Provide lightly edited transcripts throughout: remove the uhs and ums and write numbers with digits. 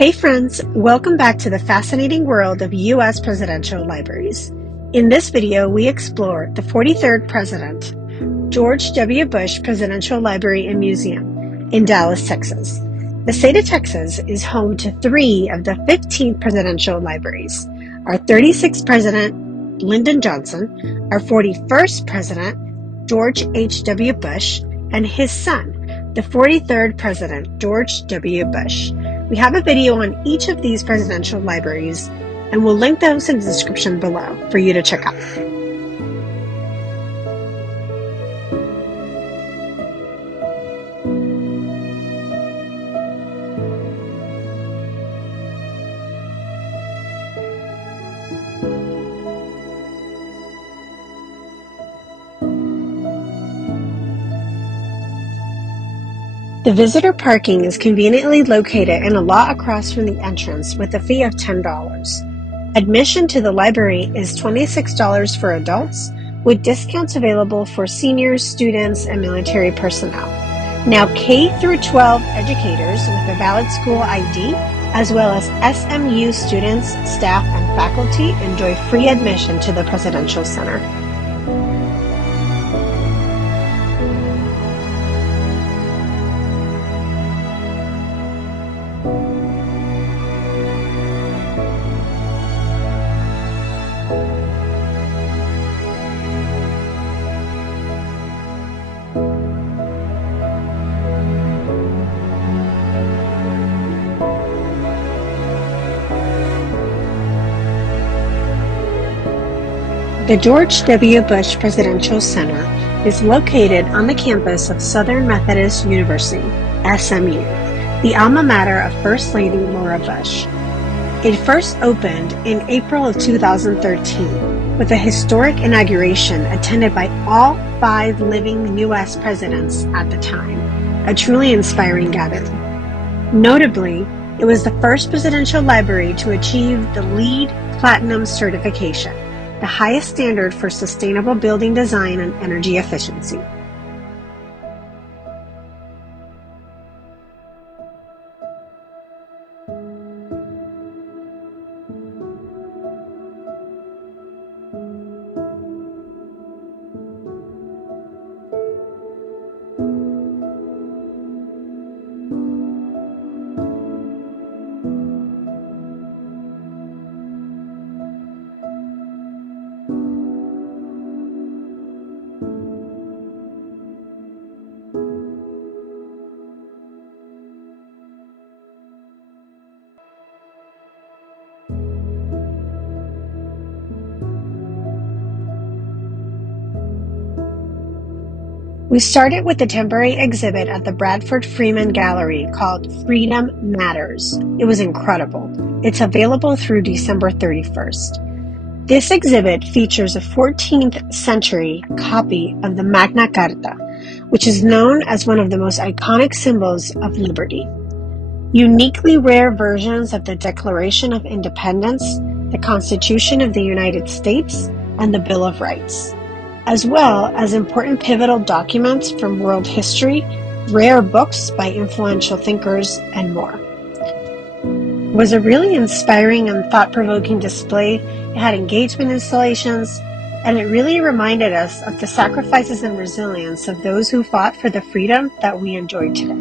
Hey friends, welcome back to the fascinating world of U.S. presidential libraries. In this video, we explore the 43rd President, George W. Bush Presidential Library and Museum in Dallas, Texas. The state of Texas is home to 3 of the 15 presidential libraries. Our 36th President, Lyndon Johnson, our 41st President, George H.W. Bush, and his son, the 43rd President, George W. Bush. We have a video on each of these presidential libraries, and we'll link those in the description below for you to check out. The visitor parking is conveniently located in a lot across from the entrance with a fee of $10. Admission to the library is $26 for adults, with discounts available for seniors, students, and military personnel. Now K through 12 educators with a valid school ID, as well as SMU students, staff, and faculty enjoy free admission to the Presidential Center. The George W. Bush Presidential Center is located on the campus of Southern Methodist University, SMU, the alma mater of First Lady Laura Bush. It first opened in April of 2013 with a historic inauguration attended by all 5 living U.S. presidents at the time, a truly inspiring gathering. Notably, it was the first presidential library to achieve the LEED Platinum certification, the highest standard for sustainable building design and energy efficiency. We started with the temporary exhibit at the Bradford Freeman Gallery called Freedom Matters. It was incredible. It's available through December 31st. This exhibit features a 14th century copy of the Magna Carta, which is known as one of the most iconic symbols of liberty. Uniquely rare versions of the Declaration of Independence, the Constitution of the United States, and the Bill of Rights, as well as important pivotal documents from world history, rare books by influential thinkers, and more. It was a really inspiring and thought-provoking display. It had engagement installations, and it really reminded us of the sacrifices and resilience of those who fought for the freedom that we enjoy today.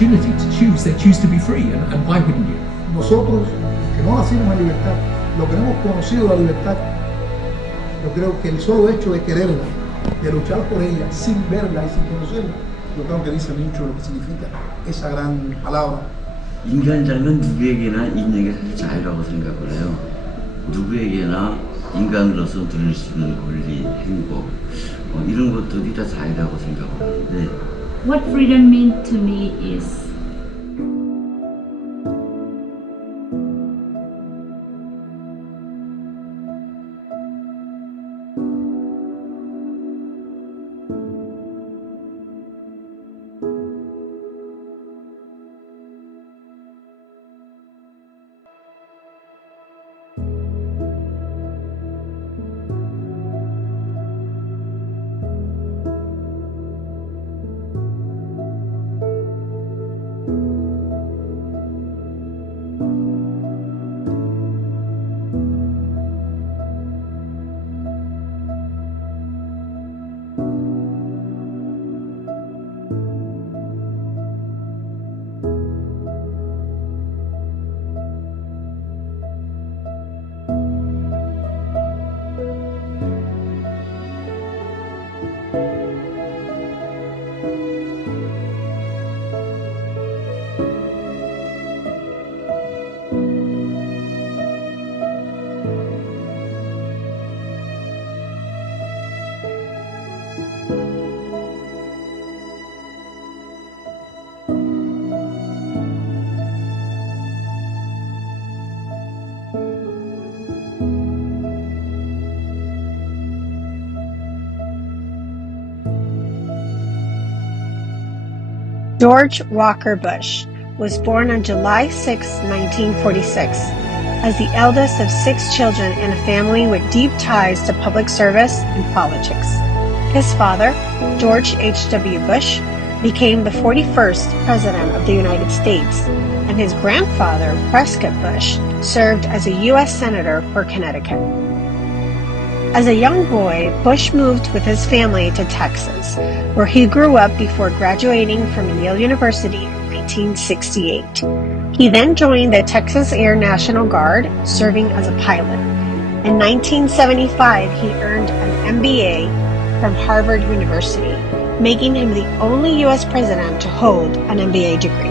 Opportunity to choose, they choose to be free, and why wouldn't you? Nosotros, que no nacimos en libertad, lo que no hemos conocido la libertad, yo creo que el solo hecho de quererla, de luchar por ella, sin verla y sin conocerla, yo creo que dice mucho lo que significa esa gran palabra. 인간이라는 누구에게나 인생의 자유라고 생각을 해요. 누구에게나 인간으로서 누릴 수 있는 권리, 행복, 이런 것들이 다 자유라고 생각을 하는데 What freedom means to me is George Walker Bush was born on July 6, 1946, as the eldest of 6 children in a family with deep ties to public service and politics. His father, George H.W. Bush, became the 41st President of the United States, and his grandfather, Prescott Bush, served as a U.S. Senator for Connecticut. As a young boy, Bush moved with his family to Texas, where he grew up before graduating from Yale University in 1968. He then joined the Texas Air National Guard, serving as a pilot. In 1975, he earned an MBA from Harvard University, making him the only U.S. president to hold an MBA degree.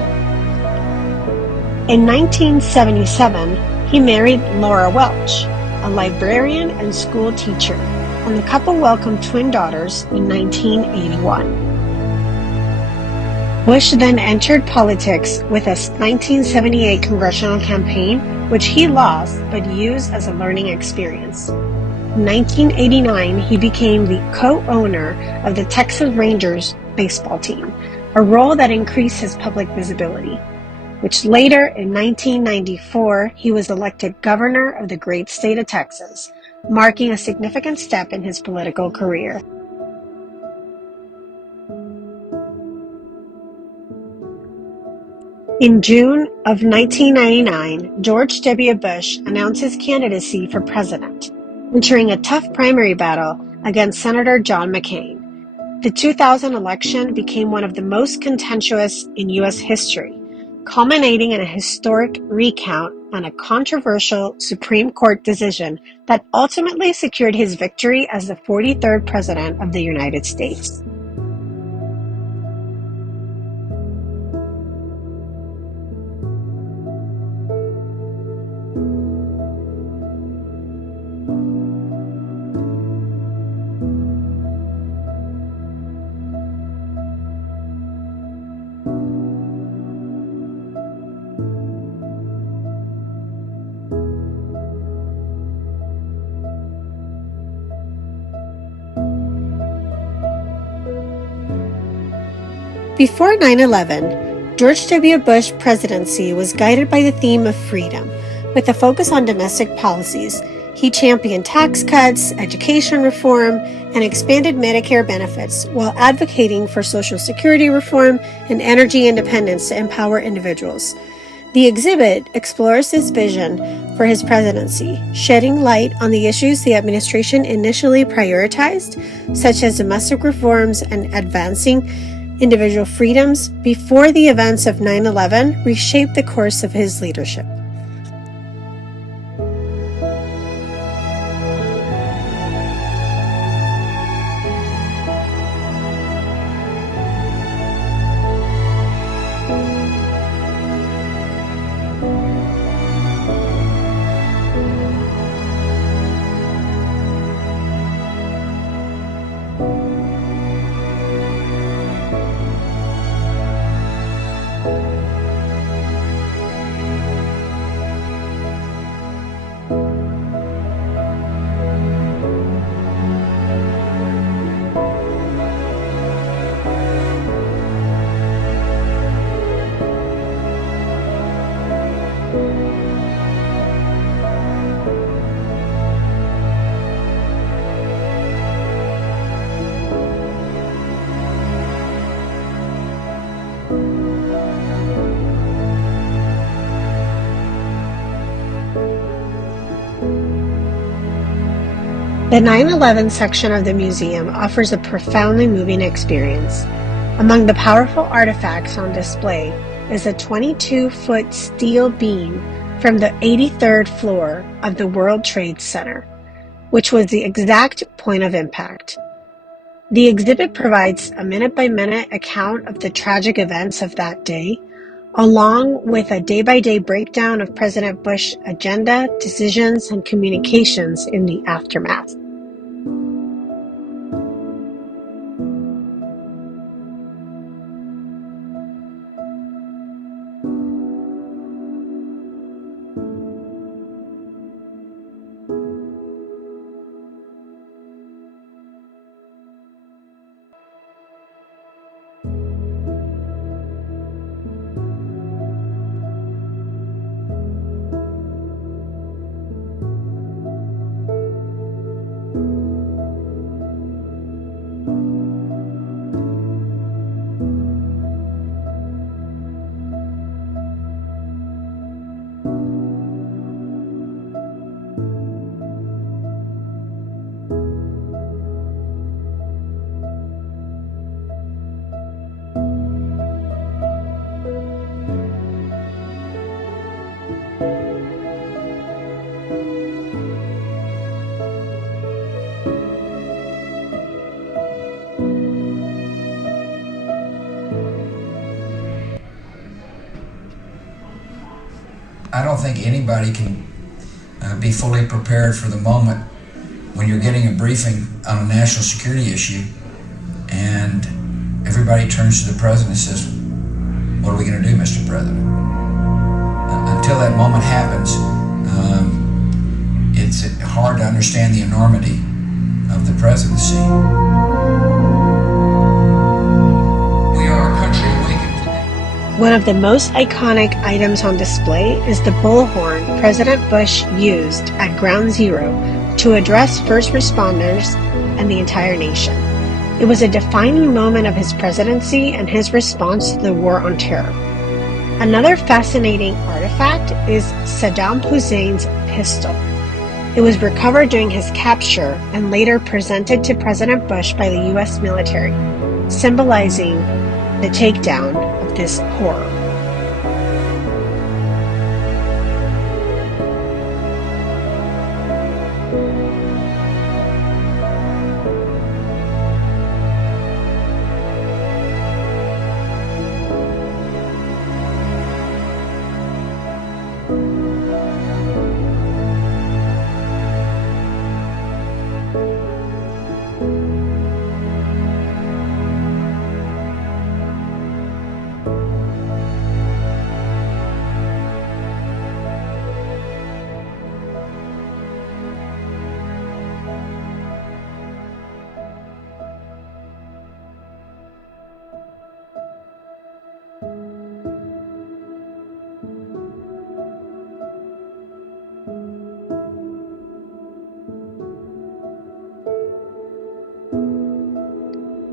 In 1977, he married Laura Welch, a librarian and school teacher, and the couple welcomed twin daughters in 1981. Bush then entered politics with a 1978 congressional campaign, which he lost but used as a learning experience. In 1989, he became the co-owner of the Texas Rangers baseball team, a role that increased his public visibility, which later, in 1994, he was elected governor of the great state of Texas, marking a significant step in his political career. In June of 1999, George W. Bush announced his candidacy for president, entering a tough primary battle against Senator John McCain. The 2000 election became one of the most contentious in U.S. history, culminating in a historic recount and a controversial Supreme Court decision that ultimately secured his victory as the 43rd President of the United States. Before 9/11, George W. Bush presidency was guided by the theme of freedom, with a focus on domestic policies. He championed tax cuts, education reform, and expanded Medicare benefits while advocating for Social Security reform and energy independence to empower individuals. The exhibit explores his vision for his presidency, shedding light on the issues the administration initially prioritized, such as domestic reforms and advancing individual freedoms, before the events of 9/11 reshaped the course of his leadership. The 9/11 section of the museum offers a profoundly moving experience. Among the powerful artifacts on display is a 22-foot steel beam from the 83rd floor of the World Trade Center, which was the exact point of impact. The exhibit provides a minute-by-minute account of the tragic events of that day, along with a day-by-day breakdown of President Bush's agenda, decisions, and communications in the aftermath. I don't think anybody can be fully prepared for the moment when you're getting a briefing on a national security issue and everybody turns to the president and says, "What are we going to do, Mr. President?" Until that moment happens, it's hard to understand the enormity of the presidency. We are a country awakened today. One of the most iconic items on display is the bullhorn President Bush used at Ground Zero to address first responders and the entire nation. It was a defining moment of his presidency and his response to the war on terror. Another fascinating artifact is Saddam Hussein's pistol. It was recovered during his capture and later presented to President Bush by the U.S. military, symbolizing the takedown of this horror.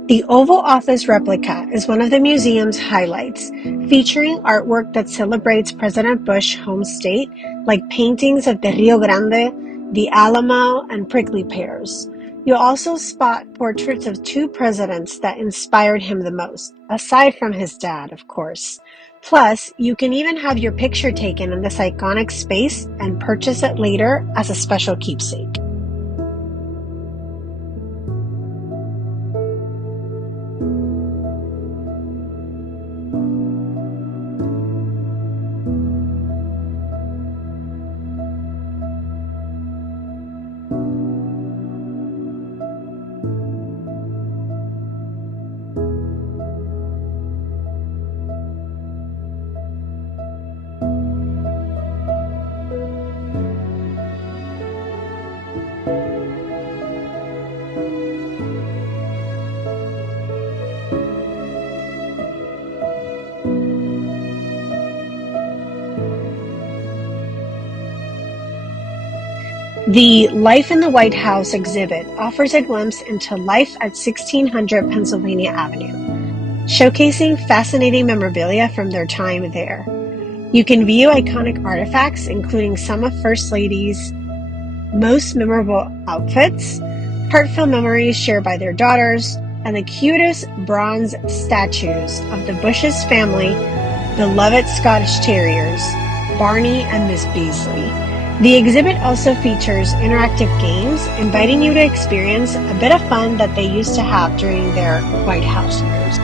The Oval Office replica is one of the museum's highlights, featuring artwork that celebrates President Bush's home state, like paintings of the Rio Grande, the Alamo, and prickly pears. You'll also spot portraits of two presidents that inspired him the most, aside from his dad, of course. Plus, you can even have your picture taken in this iconic space and purchase it later as a special keepsake. The Life in the White House exhibit offers a glimpse into life at 1600 Pennsylvania Avenue, showcasing fascinating memorabilia from their time there. You can view iconic artifacts, including some of First Lady's most memorable outfits, heartfelt memories shared by their daughters, and the cutest bronze statues of the Bush's family, beloved Scottish Terriers, Barney and Miss Beasley. The exhibit also features interactive games, inviting you to experience a bit of fun that they used to have during their White House years.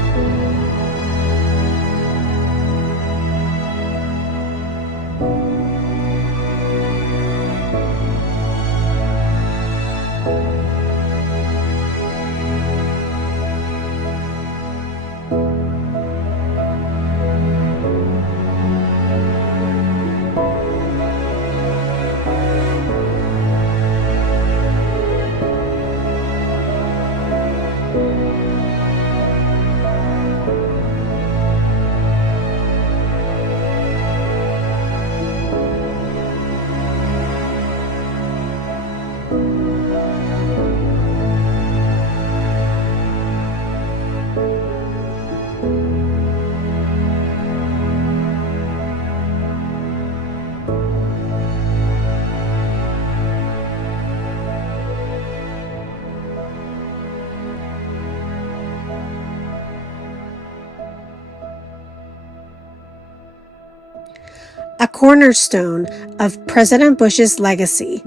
A cornerstone of President Bush's legacy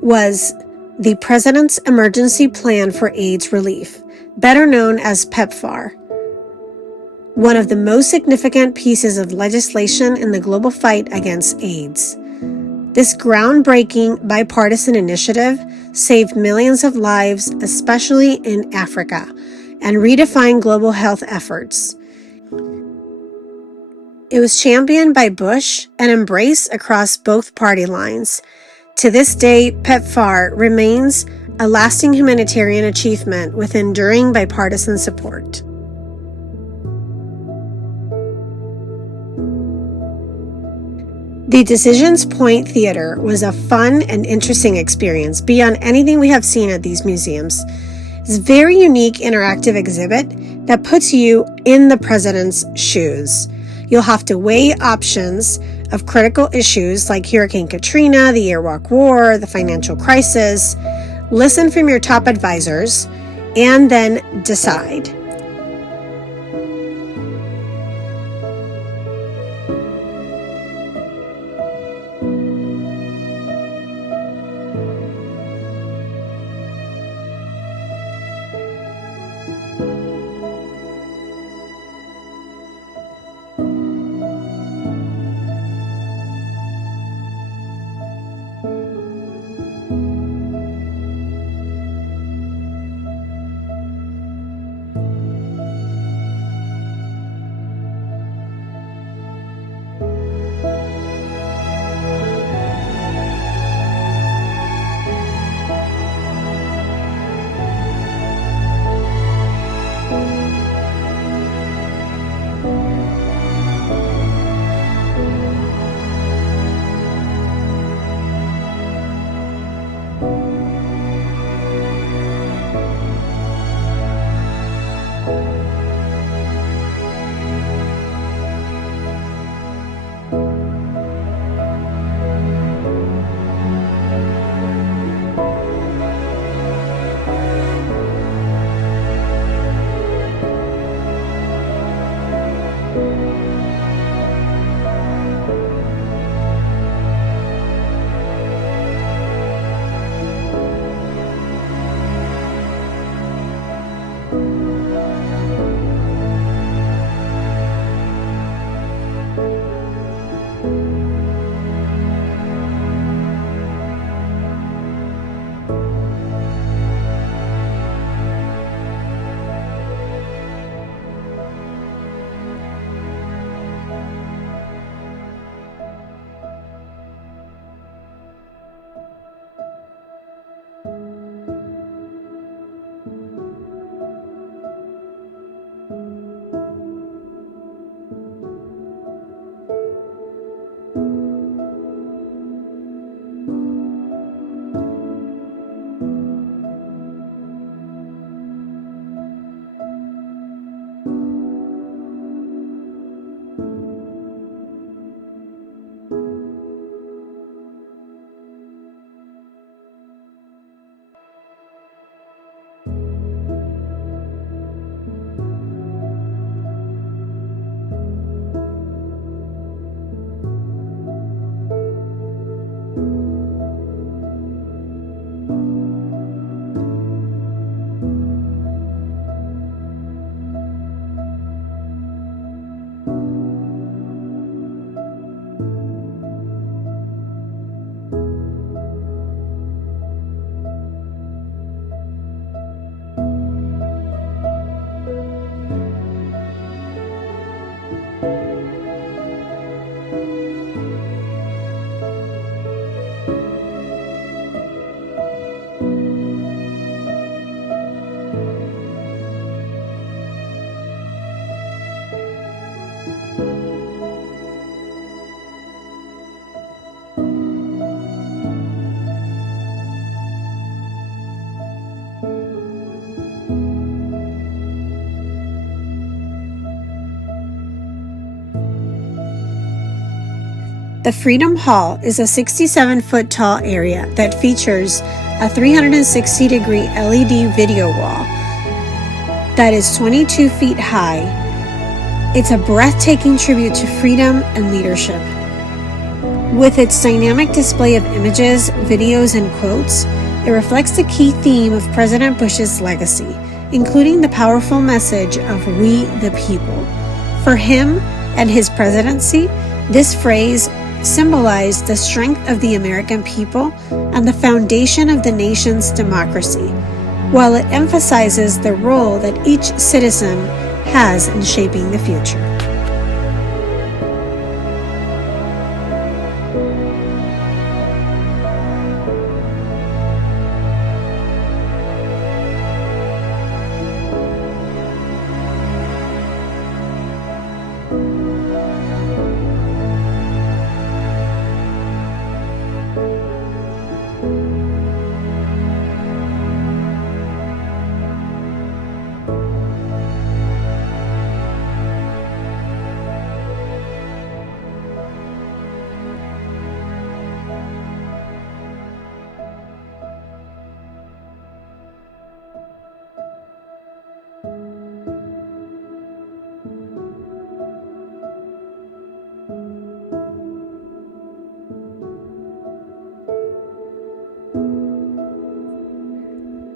was the President's Emergency Plan for AIDS Relief, better known as PEPFAR, one of the most significant pieces of legislation in the global fight against AIDS. This groundbreaking bipartisan initiative saved millions of lives, especially in Africa, and redefined global health efforts. It was championed by Bush and embraced across both party lines. To this day, PEPFAR remains a lasting humanitarian achievement with enduring bipartisan support. The Decisions Point Theater was a fun and interesting experience beyond anything we have seen at these museums. It's a very unique interactive exhibit that puts you in the president's shoes. You'll have to weigh options of critical issues like Hurricane Katrina, the Iraq War, the financial crisis, listen from your top advisors, and then decide. The Freedom Hall is a 67-foot tall area that features a 360-degree LED video wall that is 22 feet high. It's a breathtaking tribute to freedom and leadership. With its dynamic display of images, videos, and quotes, it reflects the key theme of President Bush's legacy, including the powerful message of "We the people." For him and his presidency, this phrase symbolized the strength of the American people and the foundation of the nation's democracy, while it emphasizes the role that each citizen has in shaping the future.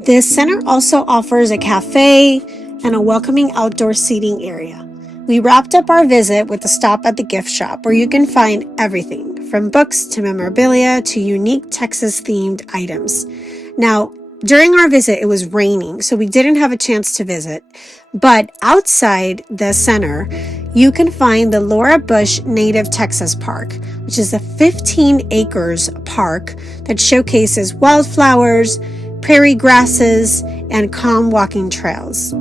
This center also offers a cafe and a welcoming outdoor seating area. We wrapped up our visit with a stop at the gift shop, where you can find everything from books to memorabilia to unique Texas-themed items. Now, during our visit, it was raining, so we didn't have a chance to visit. But outside the center, you can find the Laura Bush Native Texas Park, which is a 15 acres park that showcases wildflowers, prairie grasses, and calm walking trails.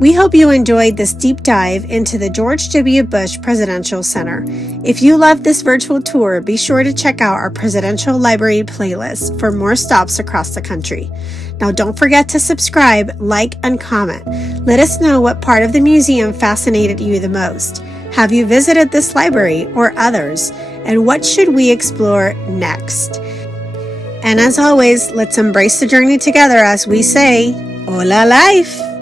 We hope you enjoyed this deep dive into the George W. Bush Presidential Center. If you loved this virtual tour, be sure to check out our Presidential Library playlist for more stops across the country. Now, don't forget to subscribe, like, and comment. Let us know what part of the museum fascinated you the most. Have you visited this library or others? And what should we explore next? And as always, let's embrace the journey together as we say, Hola Life!